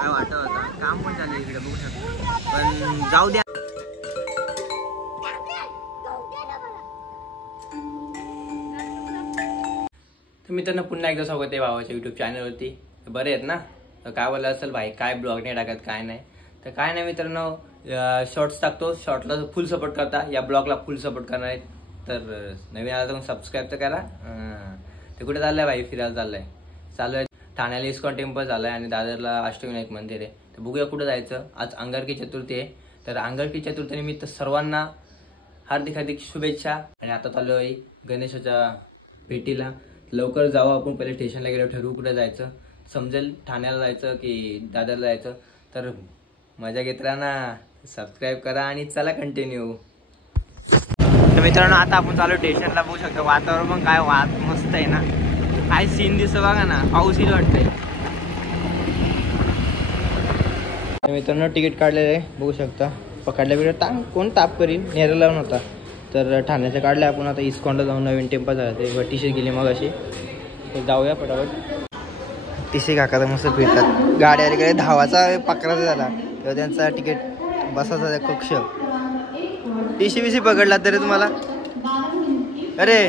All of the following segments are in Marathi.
काय वाटत होता, काम पण चालू इकडे बघू शकता, पण जाऊ द्या. तर मित्रांनो पुन्हा एकदा स्वागत आहे भावाच्या युट्यूब चॅनलवरती. बरे आहेत ना? तर काय बोलला असेल भाई, काय ब्लॉग नाही टाकत काय नाही. तर काय नाही मित्रांनो, शॉर्ट्स टाकतो, शॉर्टला फुल सपोर्ट करता, या ब्लॉगला फुल सपोर्ट करणार आहेत. तर नवीन आला तर मग सबस्क्राईब तर करा. ते कुठे चाललंय भाई? फिरायला चालू आहे ठाण्याला इस्कॉन टेम्पल झालंय आणि दादरला अष्टविनायक मंदिर आहे. तर बघूया कुठं जायचं. आज अंगारकी चतुर्थी आहे, तर अंगारकी चतुर्थीनिमित्त सर्वांना हार्दिक हार्दिक शुभेच्छा. आणि आता चालू आहे गणेशाच्या भेटीला. लवकर जाऊ आपण, पहिले स्टेशनला गेलो ठरवू कुठं जायचं, समजेल ठाण्याला जायचं की दादरला जायचं. तर मजा घेत राहा ना, सबस्क्राईब करा आणि चला कंटिन्यू. तर मित्रांनो आता आपण चालू स्टेशनला. बघू शकतो वातावरण पण काय मस्त आहे ना, काय सीन दिसतो बघा ना, पाऊस येईल वाटतंय. मित्रांनो तिकीट काढलेलं आहे बघू शकता. पकडल्या वेळेला कोण ताप करील, नेरला लावून होता. तर ठाण्याचं काढलं आपण. आता इस्कॉनला जाऊन नवीन टेम्पल झालं ते टीशी गेली मग अशी. तर जाऊया पटापट. टीशी काका तर मस्त फिरतात, गाड्या वगैरे धावाचा पकडाचा झाला तेव्हा त्यांचा तिकीट बसाचा कक्ष. टीशी बिशी पकडला तरी तुम्हाला अरे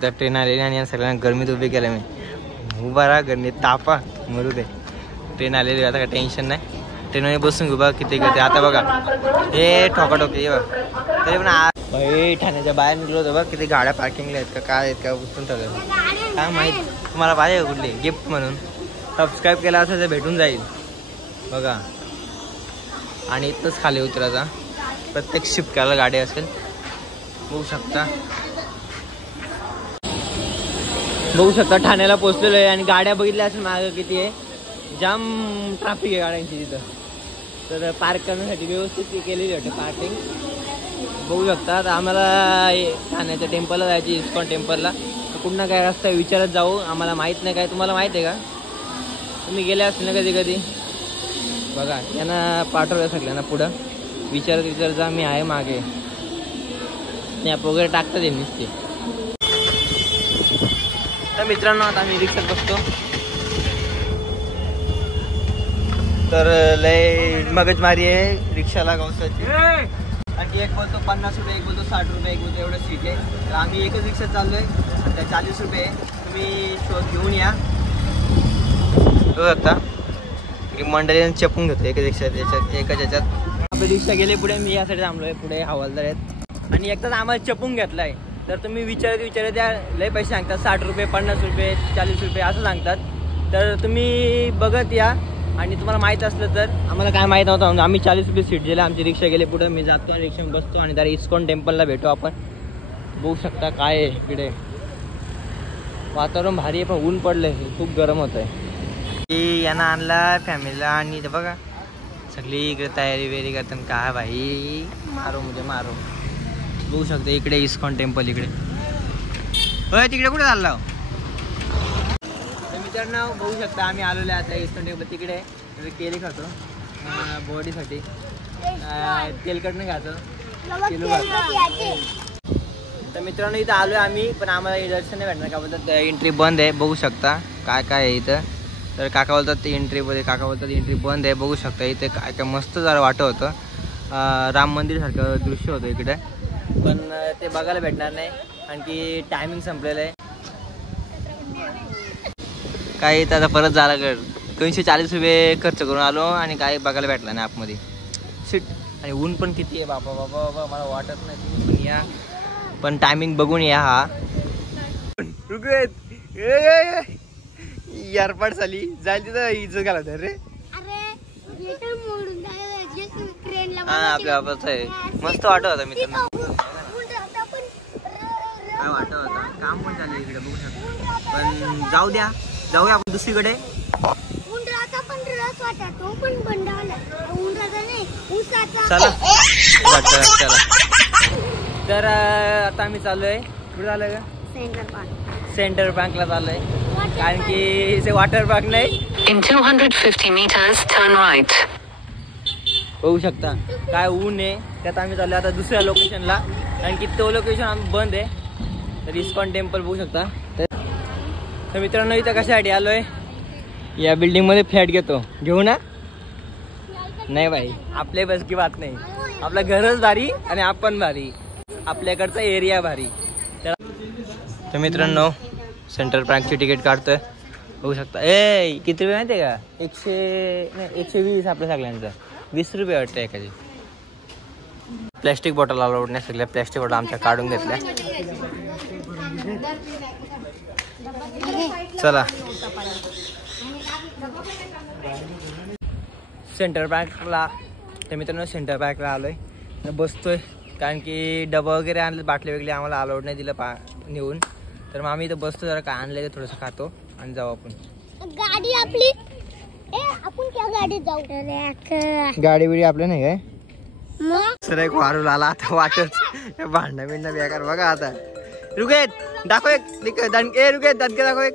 त्या ट्रेन आलेली आणि सगळ्यांना गरमीत उभी केलं मी. उभा राहा गरमीत, तापा मरू दे. ट्रेन आलेली आता काय टेन्शन नाही. ट्रेनमध्ये बसून उभा किती करते आता बघा. हे ठोकाठोके ये बघ. तरी पण भाई ठाण्याच्या बाहेर निघलो होतो बघ, किती गाड्या पार्किंगला आहेत का काय आहेत का उचलून ठेवलं काय माहीत. तुम्हाला पाहिजे का कुठली गिफ्ट म्हणून? सबस्क्राईब केला असेल तर भेटून जाईल बघा. आणि इथंच खाली उतरायचा, प्रत्येक शिफ्ट करायला गाडी असेल बघू शकता. ठाण्याला पोहोचलेलो आहे आणि गाड्या बघितल्या असेल मागं किती आहे, जाम ट्रॅफिक आहे गाड्यांची तिथं. तर पार्क करण्यासाठी व्यवस्थित केलेली वाटते पार्किंग बघू शकता. तर आम्हाला ठाण्याच्या टेम्पलला जायची, इस्कॉन टेम्पलला. तर कुठं काय रस्ता विचारत जाऊ, आम्हाला माहीत नाही. काय तुम्हाला माहीत आहे का? तुम्ही गेले असेल ना कधी कधी बघा. यांना पाठवलं सगळ्यांना पुढं विचारत जा, मी आहे मागे. ॲप वगैरे टाकतात येईल नुसते. तर मित्रांनो आता आम्ही रिक्षात बसतो. तर लय मगजमारी आहे रिक्षाला गवसाची. आणि एक बोलतो 50 रुपये, एक बोलतो 60 रुपये, एक बोलतो एवढं सीट आहे. तर आम्ही एकच रिक्षात चाललोय, सध्या 40 रुपये. तुम्ही शोध घेऊन या आता. मंडळीने चपून घेतो एक रिक्षात, याच्यात एकाच याच्यात. आपली रिक्षा गेले पुढे, मी यासाठी थांबलोय. पुढे हवालदार आहेत आणि एकदाच आम्हाला चपून घेतलाय. तर तुम्ही विचारत त्या लय पैसे सांगतात, 60 रुपये, 50 रुपये, 40 रुपये असं सांगतात. तर तुम्ही बघत या. आणि तुम्हाला माहीत असलं तर, आम्हाला काय माहीत नव्हतं, आम्ही 40 रुपये सीट दिले. आमची रिक्षा गेली पुढे, मी जातो आणि रिक्षामध्ये बसतो आणि त्या इस्कॉन टेम्पलला भेटू आपण. बघू शकता काय आहे इकडे, वातावरण भारी आहे पण ऊन पडलंय, खूप गरम होत आहे. यांना आणला फॅमिलीला आणि ते बघा सगळी इकडे तयारी वेरी करतात. काय भाई मारो म्हणजे मारो. बघू शकता इकडे इस्कॉन टेम्पल इकडे. होय तिकडे कुठे चालला? मित्रांनो बघू शकता आम्ही आलेलो आहे आता इस्कॉन टेम्पल. तिकडे केली खातो बॉडीसाठी, तेलकट नाही खातो. तर मित्रांनो इथं आलो आहे आम्ही, पण आम्हाला दर्शन नाही भेटणार का बोलतात, एंट्री बंद आहे. बघू शकता काय काय आहे इथं. तर काका बोलतात एंट्री बंद आहे. बघू शकता इथे काय काय मस्त जरा वाटत होतं, राम मंदिर सारखं दृश्य होतं इकडे, पण ते बघायला भेटणार नाही आणखी टायमिंग संपलेलं आहे. काय इथं आता परत झाला कर 240 रुपये खर्च करून आलो आणि काय बघायला भेटला नाही आतमध्ये सीट. आणि ऊन पण किती आहे बाबा बाबा बाबा, मला वाटत नाही. तुम्ही पण या, पण टायमिंग बघून या. हा एअरपोर्ट झाली जाईल तिथं इज्जत घाला तर रे. हा आपल्या बाबाच आहे. मस्त वाटत होता मित्रांनो, काय वाटत होता. काम पण चालू इकडे बघू शकता, पण जाऊ द्या, जाऊया आपण दुसरीकडे. चला चला. तर आता आम्ही चाललोय कुठे चाललोय का? सेंटर पार्कला चाललोय, कारण की इथे वॉटर पार्क नाही. In 250 meters turn right. बघू शकता काय ऊन आहे. त्यात आम्ही चाललोय आता दुसऱ्या लोकेशनला, कारण की तो लोकेशन आम्ही बंद आहे. तर इस्कॉन टेम्पल बघू शकता. तर मित्रांनो इथं कशासाठी आलोय, या बिल्डिंग मध्ये फ्लॅट घेऊ ना? नाही भाई, आपल्या बस की बात नाही. आपलं घरच भारी आणि आपण भारी, आपल्याकडचा एरिया भारी. तर मित्रांनो, सेंट्रल पार्कची तिकीट काढतोय, बघू शकता. किती रुपये माहिती आहे का? 120 आपल्या सगळ्यांचं. 20 रुपये वाटतं एकाची. प्लॅस्टिक बॉटल अलाउड नाही, सगळ्या प्लॅस्टिक बॉटल आमच्या काढून घेतल्या. चला सेंटर पार्कला. तर मित्रांनो, सेंटर पार्कला आलोय, बसतोय, कारण की डबा वगैरे आणले, बाटले वगैरे आम्हाला अलाउड नाही दिलं नेऊन. तर मग आम्ही इथं बसतो, जरा काय आणलं थोडंसं खातो आणि जाऊ आपण. गाडी आपली आपण क्या गाडीत जाऊ? गाडी बिडी आपल्या नाही काय? सर एक वारू आला आता वाटत. भांडणं बिंडणं बेकार बघा आता. रुकेत दाखव एक दणके, रुकेत दणके दाखव एक.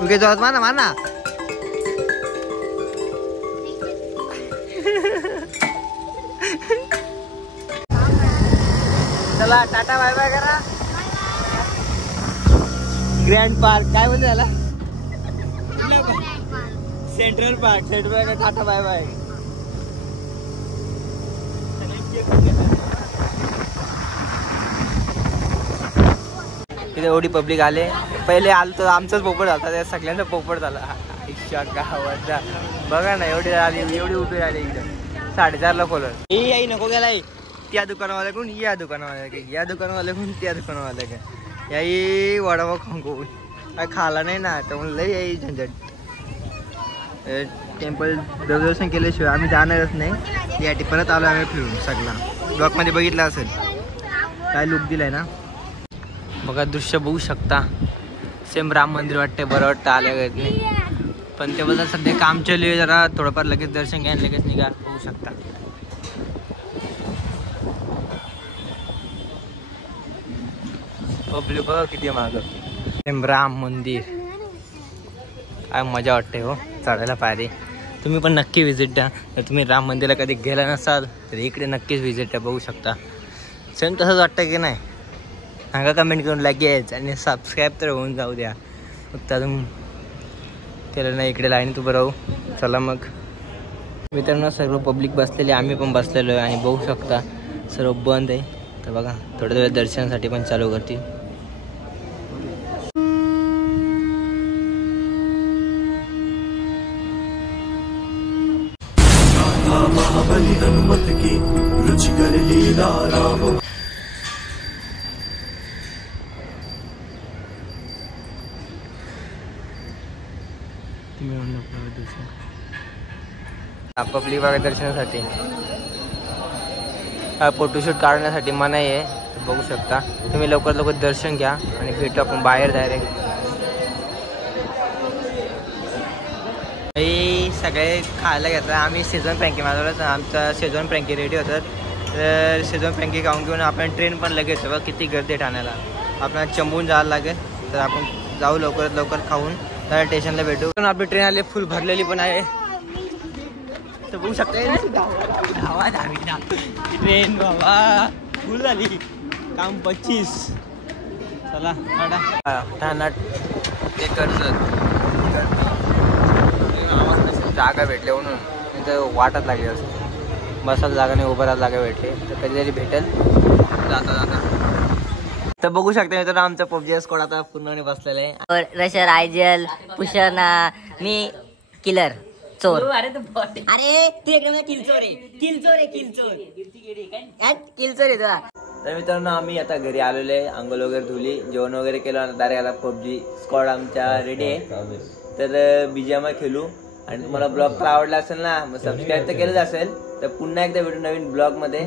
रुकेत जाऊ मार ना. चला टाटा बाय बाय करा. ग्रँड पार्क काय म्हणते त्याला? Central park tata bye bye. तिथे एवढी पब्लिक आले. पहिले आलो तर आमचाच पोपट झाला, त्या सगळ्यांचा पोपट झाला. गावाचा बघा ना, एवढी उभी आली इकडे. 4:30ला खोलर. आई नको गेलाय. त्या दुकानावाल्या कोण, या दुकानावाल्या काय, या दुकानवाल्या कोण, त्या दुकानवाल्या काय. याई वडापाव खाऊ काय खाला नाही ना, तर म्हणलं याई झंझट. टेम्पल दर्शन केल्याशिवाय आम्ही जाणारच नाही. या परत आलो आम्ही फिरून. सगळा ब्लॉकमध्ये बघितलं असेल काय लुक दिलाय ना. बघा दृश्य बघू शकता. सेम राम मंदिर वाटते, बरं वाटतं आल्या नाही. पण त्याबद्दल सध्या काम चालू आहे, जरा थोडंफार लगेच दर्शन घ्या, लगेच निघा. बघू शकता पब्लिक बघा किती मागं. सेम राम मंदिर. काय मजा वाटते हो चढायला पायरी. तुम्ही पण नक्की व्हिजिट द्या. जर तुम्ही राम मंदिरला कधी गेला नसाल तर इकडे नक्कीच व्हिजिट द्या. बघू शकता. सेम तसंच वाटतं की नाही सांगा कमेंट करून लगेच. आणि सबस्क्राईब तर होऊन जाऊ द्या. फक्त अजून केलं नाही. इकडे लाईनीत उभं राहू. चला मग मित्रांनो, सर्व पब्लिक बसलेली, आम्ही पण बसलेलो आहे. आणि बघू शकता सर्व बंद आहे. तर बघा थोड्या वेळ दर्शनासाठी पण चालू करतील. महाबली हनुमत की रुचिकर लीला राम. पब्लिक बघा दर्शनासाठी. फोटोशूट काढण्यासाठी मनाई आहे. तर बघू शकता तुम्ही. लवकर दर्शन घ्या आणि भेटू आपण बाहेर डायरेक्ट. सगळे खायला घेतलं. आम्ही शेजवान फ्रँकी मागवलं. आमचा शेजवान फ्रँकी रेडी होतात. तर शेजवान फ्रँकी खाऊन घेऊन आपण ट्रेन पण लगेच. बघा किती गर्दी ठाण्याला. आपल्याला चंबून जायला लागेल. तर आपण जाऊ लवकर खाऊन तर स्टेशनला भेटू. पण आपली ट्रेन आली फुल भरलेली पण आहे. तर बघू शकता ट्रेन बाबा फुल झाली. काम 25. चला ठाणा ते कर्जत. जागा भेटले म्हणून इथं वाटत लागली असं. बसायला जागा नाही, उभं राहायला जागा भेटली तर कधीतरी भेटेल जाता. तर बघू शकता मित्रांनो, आमचा पबजी स्क्वॉड आता पूर्णपणे बसलेला आहे. रशर, आयजल, पुषण, मी किलर चोर. अरे तू एकदम किलचोर आहे तुला. तर मित्रांनो, आम्ही आता घरी आलेलो आहे. अंघोळ वगैरे धुली, जेवण वगैरे केलं. डायरेक्ट आता पबजी स्क्वॉड आमच्या रेडी आहे. तर BGMI खेळू. आणि तुम्हाला ब्लॉग आवडला असेल ना, मग सबस्क्राईब तर केलंच असेल. तर पुन्हा एकदा भेटू नवीन ब्लॉग मध्ये.